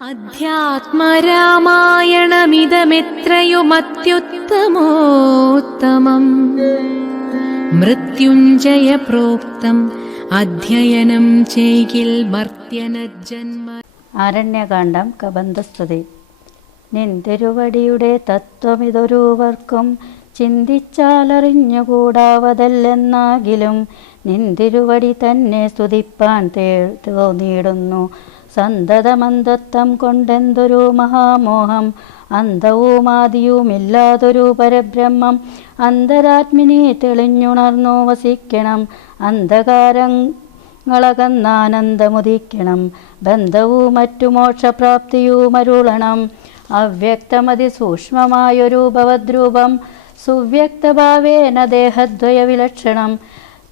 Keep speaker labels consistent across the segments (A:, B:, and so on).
A: അധ്യാത്മരാമായണമിതമെത്രയുമത്യുത്തമോത്തമം. മൃത്യുഞ്ജയ പ്രോക്തം അധ്യയനം ചെയ്യിൽ മർത്യനജന്മ
B: ആരണ്യകാന്ഡം കബന്ധസ്തുതി. നിന്തിരുവടിയുടെ തത്വമിതൊരുവർക്കും ചിന്തിച്ചാലറിഞ്ഞുകൂടാവതല്ലെന്നാകിലും നിന്തിരുവടി തന്നെ സ്തുതിപ്പാൻ തേ തോന്നിയിടുന്നു സന്തതമന്തത്വം കൊണ്ടെന്തൊരു മഹാമോഹം. അന്തവുമാദിയുമില്ലാതൊരു പരബ്രഹ്മം. അന്തരാത്മിനെ തെളിഞ്ഞുണർന്നു വസിക്കണം. അന്ധകാരം ങ്ങളകന്നാനന്ദമുദിക്കണം ബന്ധവും മറ്റു മോക്ഷപ്രാപ്തിയുമരുളണം അവ്യക്തമതി സൂക്ഷ്മമായൊരു ഭവദ്രൂപം. സുവ്യക്തഭാവേന ദേഹദ്വയ വിലക്ഷണം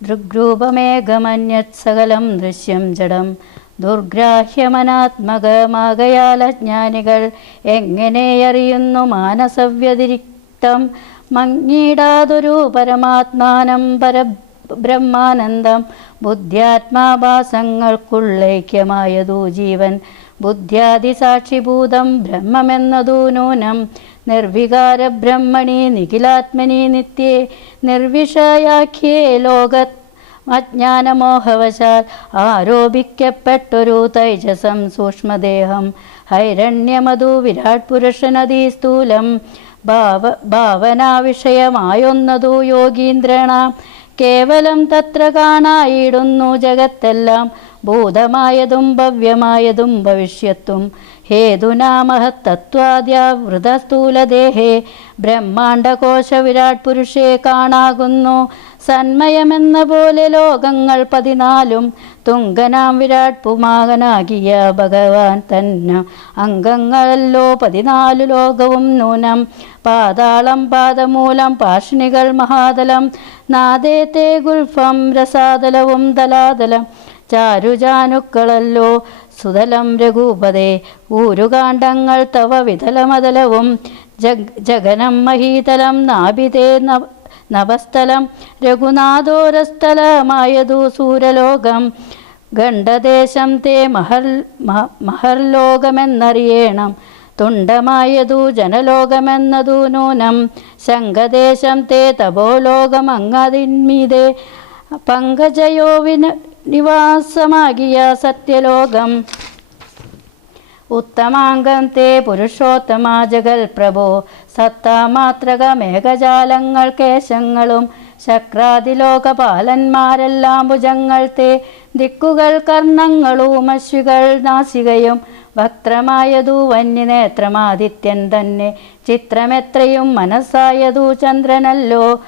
B: ദൃഗ്രൂപമേകമന്യത് സകലം ദൃശ്യം ജഡം. ദുർഗ്രാഹ്യമനാത്മകമാകയാൽ അജ്ഞാനികൾ എങ്ങനെയറിയുന്നു മാനസവ്യതിരിക്തം? മങ്ങീടാതൊരു പരമാത്മാനം പര ബ്രഹ്മാനന്ദം. ബുദ്ധ്യാത്മാഭാസങ്ങൾക്കുള്ളൈക്യമായതു ജീവൻ. ബുദ്ധ്യാദിസാക്ഷിഭൂതം ബ്രഹ്മമെന്നതു നൂനം നിർവികാര ബ്രഹ്മണി നിഖിലാത്മനി നിത്യേ. നിർവിഷയാഖ്യേ ലോകത് അജ്ഞാനമോഹവശാൽ ആരോപിക്കപ്പെട്ടൊരു തൈജസം സൂക്ഷ്മദേഹം. ഹൈരണ്യമതു വിരാട് പുരുഷനതീസ്ഥൂലം ഭാവ ഭാവനാവിഷയമായൊന്നതു യോഗീന്ദ്രണ. കേവലം തത്ര കാണായിടുന്നു ജഗത്തെല്ലാം. ഭൂതമായതും ഭവ്യമായതും ഭവിഷ്യത്തും. ഹേതുനാമഹത്തത്വാദ്യാവൃതസ്ഥൂലദേഹേ ബ്രഹ്മാണ്ടകോശ വിരാട് പുരുഷേ കാണാകുന്നു. സന്മയമെന്ന പോലെ ലോകങ്ങൾ പതിനാലും തുങ്കനാം വിരാട് പുമാകനാകിയ ഭഗവാൻ തന്ന. അംഗങ്ങളല്ലോ പതിനാലു ലോകവും നൂനം. പാതാളം പാദമൂലം പാർഷ്ണികൾ മഹാതലം. നാദേത്തെ ഗുൽഫം രസാതലവും ദലാതലം. ചാരുജാനുക്കളല്ലോ സുതലം രഘുപതേ. ഊരുകാണ്ഡങ്ങൾ തവ വിതലമതലവും. ജഗ് ജഗനം മഹീതലം നാഭിതേ നവസ്ഥലം രഘുനാഥോരസ്ഥലമായതു സൂരലോകം. ഖണ്ഡദേശം തേ മഹർ മഹ- മഹർലോകമെന്നറിയണം. തുണ്ടമായതു ജനലോകമെന്നതു നൂനം. ശംഖദേശം തേ തപോലോകമങ്ങതിന്മീതേ പങ്കജയോവിന് നിവാസമാകിയ സത്യലോകം. ഉത്തമാംഗം തേ പുരുഷോത്തമാ ജഗൽ പ്രഭോ സത്താമാത്രക മേഘജാലങ്ങൾ കേശങ്ങളും ശക്രാതിലോകപാലന്മാരെല്ലാം ഭുജങ്ങൾ തേ ദിക്കുകൾ കർണങ്ങളും അശ്വികൾ നാസികയും വക്രമായതു വന്യനേത്രമാദിത്യൻ തന്നെ. ചിത്രമെത്രയും മനസ്സായതു ചന്ദ്രനല്ലോ.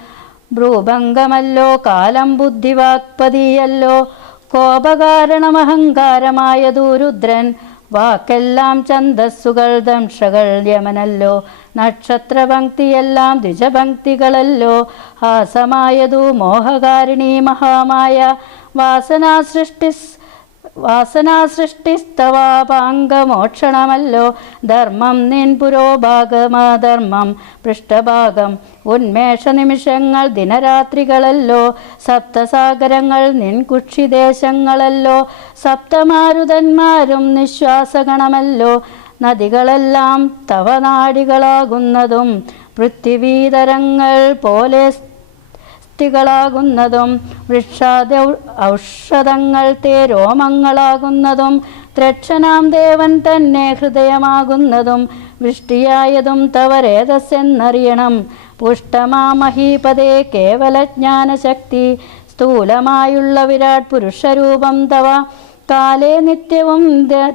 B: ഭ്രൂഭംഗമല്ലോ. കാലം ബുദ്ധിവാക്പതിയല്ലോ. കോപകാരണമഹങ്കാരമായതു രുദ്രൻ. വാക്കെല്ലാം ഛന്ദസ്സുകൾ ദംഷകൾ യമനല്ലോ. നക്ഷത്രപങ്ക്തിയെല്ലാം ദ്വിജപങ്ക്തികളല്ലോ ഹാസമായതു മോഹകാരിണി മഹാമായ. വാസനാ സൃഷ്ടി വാസനാസൃഷ്ടിസ്തവാപാംഗമോക്ഷണമല്ലോ. ധർമ്മം നിൻ പുരോഭാഗമാധർമ്മം പൃഷ്ഠഭാഗം ഉന്മേഷ നിമിഷങ്ങൾ ദിനരാത്രികളല്ലോ. സപ്തസാഗരങ്ങൾ നിൻ കുക്ഷിദേശങ്ങളല്ലോ. സപ്തമാരുതന്മാരും നിശ്വാസഗണമല്ലോ. നദികളെല്ലാം തവനാടികളാകുന്നതും പൃഥ്വീതരങ്ങൾ പോലെ സ്ഥികളാകുന്നതും വൃക്ഷാദ ഔഷധങ്ങൾ തേ രോമങ്ങളാകുന്നതും ത്രക്ഷനാം ദേവൻ തന്നെ ഹൃദയമാകുന്നതും വൃഷ്ടിയായതും തവ രേതസ്സെന്നറിയണം പുഷ്ടമാമഹീപതേ കേവലജ്ഞാനശക്തി സ്ഥൂലമായുള്ള വിരാട് പുരുഷരൂപം തവ കാലേ നിത്യവും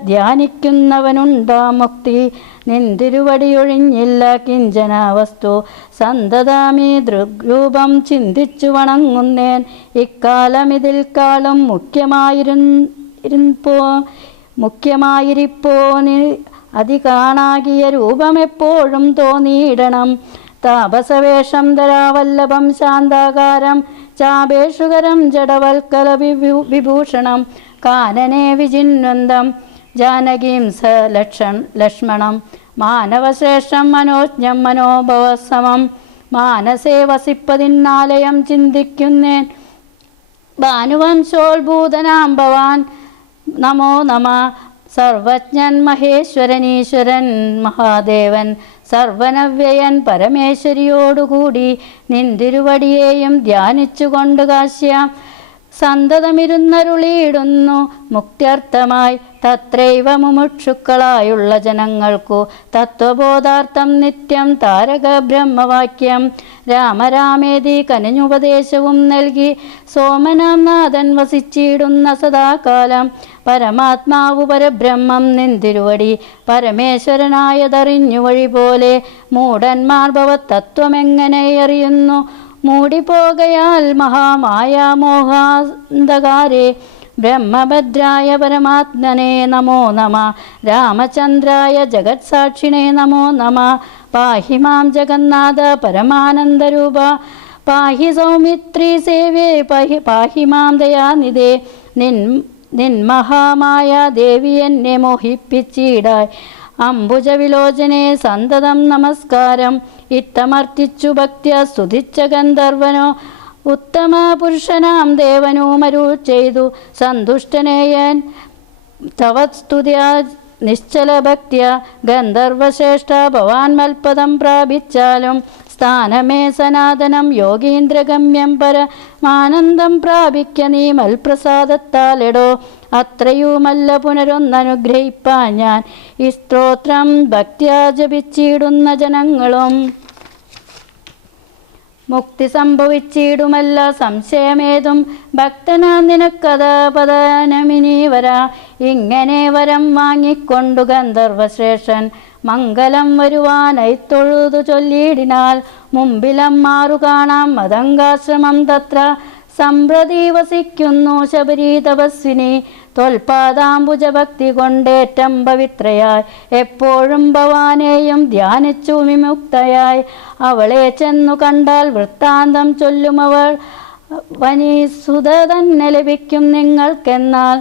B: ധ്യാനിക്കുന്നവനുണ്ടാ മുക്തി. നിന്തിരുവടിയൊഴിഞ്ഞില്ല കിഞ്ചന വസ്തു സന്തതാമീ ദൃഗ്രൂപം ചിന്തിച്ചു വണങ്ങുന്നേൻ ഇക്കാലം ഇതിൽ കാലം മുഖ്യമായിരുപ്പോ മുഖ്യമായിരിപ്പോ നി അതി കാണാകിയ രൂപമെപ്പോഴും തോന്നിയിടണം. താപസവേഷം ധരാവല്ലഭം ശാന്താകാരം ചാപേഷുകരം ജഡവൽക്കല വിഭൂ- വിഭൂഷണം കാനനെ വിജിന്വന്തം ജാനകീം സ ലക്ഷം ലക്ഷ്മണം മാനവശ്രേഷ്ഠം മനോജ്ഞം മനോഭവസമം. മാനസേ വസിപ്പതിന്നാലയം ചിന്തിക്കുന്നേൻ. ഭാനുവംശോത്ഭൂതനാം ഭവാൻ. നമോ നമ. സർവജ്ഞൻ മഹേശ്വരനീശ്വരൻ മഹാദേവൻ. സർവനവ്യയൻ പരമേശ്വരിയോടുകൂടി നിന്തിരുവടിയെയും ധ്യാനിച്ചുകൊണ്ട് കാശ്യ. സന്തതമിരുന്നരുളിയിടുന്നു മുക്ത്യർത്ഥമായി തത്രൈവ മുമുക്ഷുക്കളായുള്ള ജനങ്ങൾക്കു തത്വബോധാർത്ഥം നിത്യം താരക ബ്രഹ്മവാക്യം രാമരാമേതി കനിഞ്ഞുപദേശവും നൽകി സോമനാം നാഥൻ വസിച്ചിടുന്ന സദാകാലം പരമാത്മാവു പരബ്രഹ്മം നിന്തിരുവടി പരമേശ്വരനായതറിഞ്ഞു വഴി പോലെ മൂടന്മാർ എങ്ങനെ അറിയുന്നു? മൂടിപ്പോകയാൽ മഹാമായാമോഹാന്ധകാരെ ബ്രഹ്മഭദ്രായ പരമാത്മനെ നമോ നമ രാമചന്ദ്രായ ജഗത്സാക്ഷിണേ നമോ നമ പാഹി മാം ജഗന്നാഥ പരമാനന്ദരൂപ പാഹി സൗമിത്രി സേവേ പാഹി പാഹി മാം ദയാനിധേ നിൻ നിന്മഹാമായ ദേവി എന്നെ മോഹിപ്പിച്ചിടായി. അംബുജവിലോചനെ സന്തതം നമസ്കാരം ഇത്തമർത്തിച്ചു ഭക്ത്യ സ്തുതിച്ച ഗന്ധർവനോ ഉത്തമ പുരുഷനാം ദേവനോ മരു ചെയ്തു. സന്തുഷ്ടനേയൻ സ്തുതിയ നിശ്ചല ഭക്തിയ ഗന്ധർവശ്രേഷ്ഠ ഭവാൻ മൽപദം പ്രാപിച്ചാലും സ്ഥാനമേ സനാതനം യോഗീന്ദ്രഗമ്യം പരമാനന്ദം പ്രാപിക്ക നീ മൽപ്രസാദത്താലെടോ. അത്രയുമല്ല പുനരൊന്നനുഗ്രഹിപ്പാൻ ഞാൻ. ഈ സ്ത്രോത്രം ഭക്തിയാജപിച്ചിടുന്ന ജനങ്ങളും മുക്തി സംഭവിച്ചിടുമല്ല സംശയമേതും. ഭക്തനാ നിനക്കഥ പതനമിനി വരാ. ഇങ്ങനെ വരം വാങ്ങിക്കൊണ്ടു ഗന്ധർവശ്രേഷ്ഠൻ മംഗലം വരുവാനായി തൊഴുതു ചൊല്ലിയിടിനാൽ മുമ്പിലം മാറു കാണാം മതങ്കാശ്രമം തത്ര. സമ്പ്രതി വസിക്കുന്നു ശബരി തപസ്വിനി തൊൽപാദാംബുജ ഭക്തി കൊണ്ടേറ്റം പവിത്രയായി. എപ്പോഴും ഭവാനെയും ധ്യാനിച്ചു വിമുക്തയായി. അവളെ ചെന്നു കണ്ടാൽ വൃത്താന്തം ചൊല്ലുമവൾ വനീസുത തന്നെ ലഭിക്കും നിങ്ങൾക്കെന്നാൽ.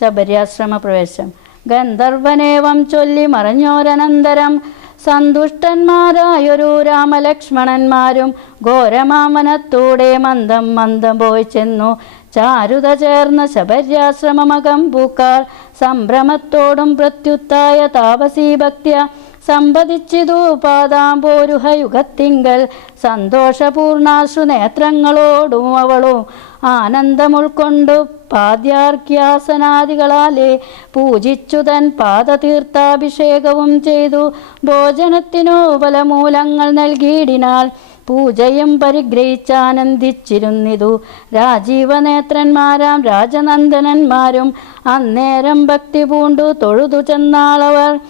B: ശബരിയാശ്രമ പ്രവേശം ഗന്ധർവനേവം ചൊല്ലി മറഞ്ഞോരനന്തരം. സന്തുഷ്ടന്മാരായൊരു രാമലക്ഷ്മണന്മാരും ഘോരമാമനത്തൂടെ മന്ദം മന്ദം പോയി ചെന്നു. ചാരുത ചേർന്ന ശബര്യാശ്രമമകം പൂക്കാർ സംഭ്രമത്തോടും പ്രത്യുത്തായ താപസീ ഭക്തിയ സമ്പതിച്ചിതു പാദാംബോരുഹയുഗത്തിങ്കൽ സന്തോഷപൂർണാശ്രു നേത്രങ്ങളോടും അവളും ആനന്ദമുൾക്കൊണ്ടു പാദ്യാർക്യാസനാദികളാലെ പൂജിച്ചു തൻ പാദതീർത്ഥാഭിഷേകവും ചെയ്തു ഭോജനത്തിനു ഫലമൂലങ്ങൾ നൽകിയിടിനാൽ പൂജയും പരിഗ്രഹിച്ചാനന്ദിച്ചിരുന്നിതു. രാജീവനേത്രന്മാരാം രാജനന്ദനന്മാരും അന്നേരം ഭക്തി പൂണ്ടു തൊഴുതു ചെന്നാളവർ.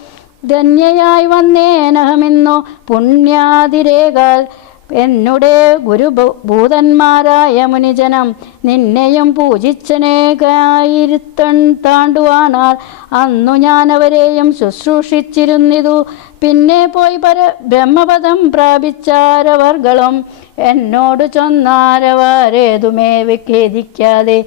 B: ധന്യയായി വന്നേനഹമിന്നു പുണ്യാതിരേകാൽ. എന്നുടെ ഗുരുഭൂതന്മാരായ മുനിജനം നിന്നെയും പൂജിച്ചനേകായിരുത്തൺ താണ്ടുവാണാർ അന്നു ഞാനവരെയും ശുശ്രൂഷിച്ചിരുന്നിതു. പിന്നെ പോയി പര ബ്രഹ്മപദം പ്രാപിച്ചാരവർകളും എന്നോട് ചൊന്നാരവരേതുമേ വിഖേദിക്കാതെ.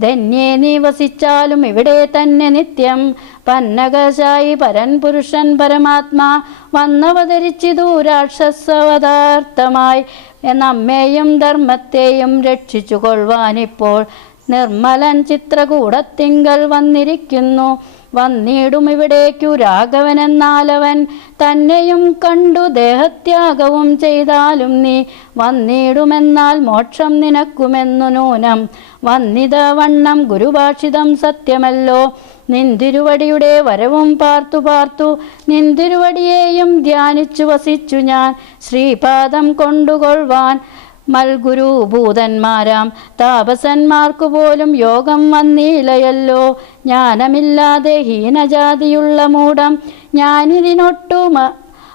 B: ധന്യേ നീ വസിച്ചാലും ഇവിടെ തന്നെ നിത്യം. പന്നകശായി പരൻ പുരുഷൻ പരമാത്മാ വന്നവതരിച്ചിതു രാക്ഷസവതാർത്ഥമായി. നമ്മെയും ധർമ്മത്തെയും രക്ഷിച്ചു കൊള്ളുവാനിപ്പോൾ നിർമ്മലൻ ചിത്രകൂടത്തിങ്കൽ വന്നിരിക്കുന്നു. വന്നിടും ഇവിടേക്കു രാഘവൻ എന്നാലവൻ തന്നെയും കണ്ടു ദേഹത്യാഗവും ചെയ്താലും നീ വന്നിടുമെന്നാൽ മോക്ഷം നിനക്കുമെന്നു നൂനം. വന്നിത വണ്ണം ഗുരുഭാഷിതം സത്യമല്ലോ. നിന്തിരുവടിയുടെ വരവും പാർത്തു പാർത്തു നിന്തിരുവടിയെയും ധ്യാനിച്ചു വസിച്ചു ഞാൻ. ശ്രീപാദം കൊണ്ടുകൊള്ളുവാൻ മൽഗുരു ഭൂതന്മാരാം താപസന്മാർക്കു പോലും യോഗം വന്നില്ലയല്ലോ. ജ്ഞാനമില്ലാതെ ഹീനജാതിയുള്ള മൂടം ഞാനിതിനൊട്ടും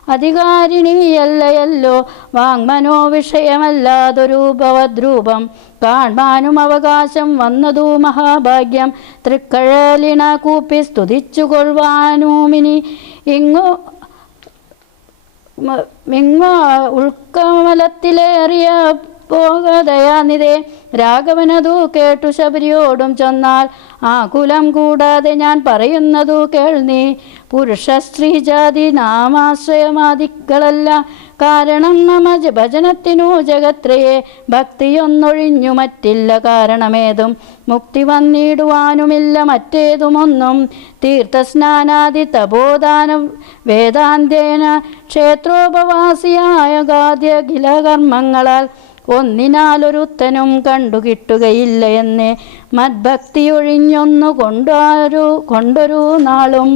B: അധികാരിണിയല്ലയല്ലോ. വാങ്മനോ വിഷയമല്ലാതൊരു ഭവദ്രൂപം കാൺമാനും അവകാശം വന്നതു മഹാഭാഗ്യം. തൃക്കഴലിണ കൂപ്പി സ്തുതിച്ചു ഇങ്ങോ ഇങ്ങു മ- മിങ്ങ ഉൾക്കമലത്തിലേറിയ പോകതയാനിതേ രാഘവനതു കേട്ടു ശബരിയോടും ചെന്നാൽ ആ കുലം കൂടാതെ ഞാൻ പറയുന്നതു കേൾനീ പുരുഷ സ്ത്രീ ജാതി നാമാശ്രയമാദികളല്ല കാരണം നമ ഭജനത്തിനു ജഗത്രയെ ഭക്തിയൊന്നൊഴിഞ്ഞു മറ്റില്ല കാരണമേതും. മുക്തി വന്നിടുവാനുമില്ല മറ്റേതുമൊന്നും. തീർത്ഥസ്നാനാദി തപോദാനം വേദാന്തേന ക്ഷേത്രോപവാസിയായ ഗാദ്യഖില കർമ്മങ്ങളാൽ ഒന്നിനാലൊരുത്തനും കണ്ടുകിട്ടുകയില്ല എന്ന് മദ്ഭക്തിയൊഴിഞ്ഞൊന്നു കൊണ്ടൊരു കൊണ്ടൊരു നാളും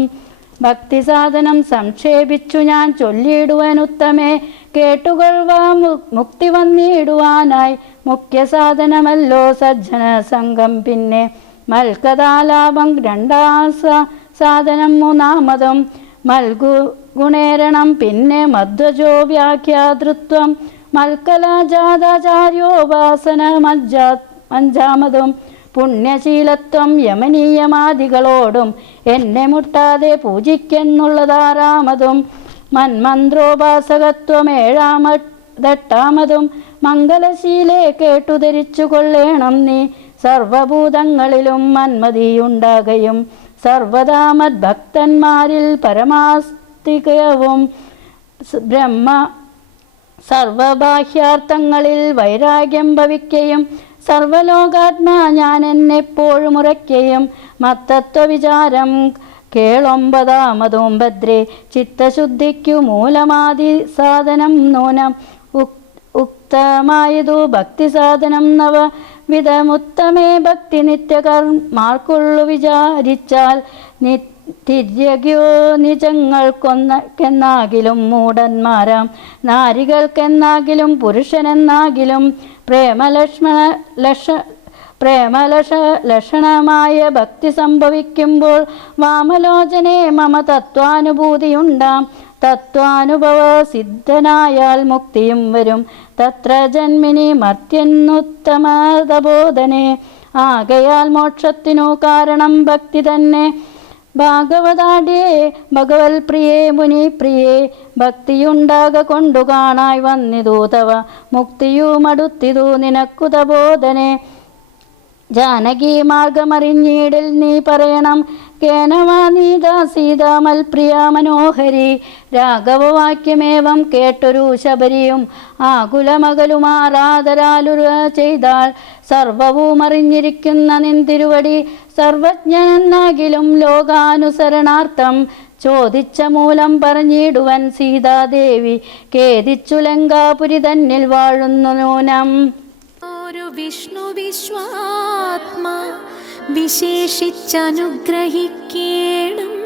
B: ഭക്തി സാധനം സംക്ഷേപിച്ചു ഞാൻ ചൊല്ലിയിടുവാനുത്തമേ കേട്ടുകൾ വാ മുക്തി വന്നിടുവാനായി. മുഖ്യ സാധനമല്ലോ സജ്ജന സംഘം പിന്നെ. മൽക്കഥാലാഭം രണ്ടാം സാധനം മൂന്നാമതും. മൽഗു ഗുണേരണം പിന്നെ മധ്വജോ വ്യാഖ്യാതൃത്വം മൽക്കലാജാതാചാര്യോപാസന മജ്ജാ അഞ്ചാമതും. പുണ്യശീലത്വം യമനീയമാദികളോടും എന്നെ മുട്ടാതെ പൂജിക്കെന്നുള്ളതാറാമതും മന്മന്ത്രോപാസകത്വം ഏഴാമതെട്ടാമതും മംഗലശീലെ കേട്ടുധരിച്ചു കൊള്ളേണം നീ. സർവഭൂതങ്ങളിലും മന്മതിയുണ്ടാകയും സർവദാ മദ്ഭക്തന്മാരിൽ പരമാസ്തികവും. ബ്രഹ്മ സർവബാഹ്യാർത്ഥങ്ങളിൽ വൈരാഗ്യം ഭവിക്കയും സർവലോകാത്മാ ഞാൻ എന്നെപ്പോഴും ഉറയ്ക്കയും മത്തത്വ വിചാരം കേളൊമ്പതാമതോമ്പദ്രേ ചിത്തശുദ്ധിക്കു മൂലമാതി സാധനം നൂനം ഉക്തമായതു ഭക്തി സാധനം നവ വിധമുത്തമേ ഭക്തി നിത്യകർമാർക്കുള്ളു വിചാരിച്ചാൽ നിത്യജ്ഞോ നിജങ്ങൾക്കൊന്നക്കെന്നാകിലും മൂടന്മാരാം നാരികൾക്കെന്നാകിലും പുരുഷനെന്നാകിലും പ്രേമലക്ഷ്മണ ലക്ഷ പ്രേമലക്ഷ ലക്ഷണമായ ഭക്തി സംഭവിക്കുമ്പോൾ വാമലോചനെ മമ തത്വാനുഭൂതിയുണ്ടാം. തത്വാനുഭവ സിദ്ധനായാൽ മുക്തിയും വരും. തത്ര ജന്മിനി മർത്യന്നുത്തമതബോധനെ ആകയാൽ മോക്ഷത്തിനു കാരണം ഭക്തി തന്നെ. ഭാഗവതാഢ്യേ ഭഗവത് പ്രിയേ മുനി പ്രിയേ ഭക്തിയുണ്ടാക കൊണ്ടു കാണായി വന്നിതു തവ മുക്തിയുമടുത്തിതു നിനക്കുത ബോധനെ ജാനകി മാർഗമറിഞ്ഞീടിൽ നീ പറയണം കേനവാ സീതാമൽപ്രിയ സീതാമൽ പ്രിയ മനോഹരി. രാഘവവാക്യമേവം കേട്ടൊരു ശബരിയും ആകുലമകലുമാറാതരാലുര ചെയ്താൽ സർവവും അറിഞ്ഞിരിക്കുന്ന നിന്തിരുവടി സർവജ്ഞനെന്നാകിലും ലോകാനുസരണാർത്ഥം ചോദിച്ച മൂലം പറഞ്ഞിടുവൻ സീതാദേവി. കേതിച്ചു ലങ്കാപുരി തന്നിൽ വാഴുന്നു നൂനം.
A: ഒരു വിഷ്ണു വിശ്വാത്മാ വിശേഷിച്ചനുഗ്രഹിക്കേണം.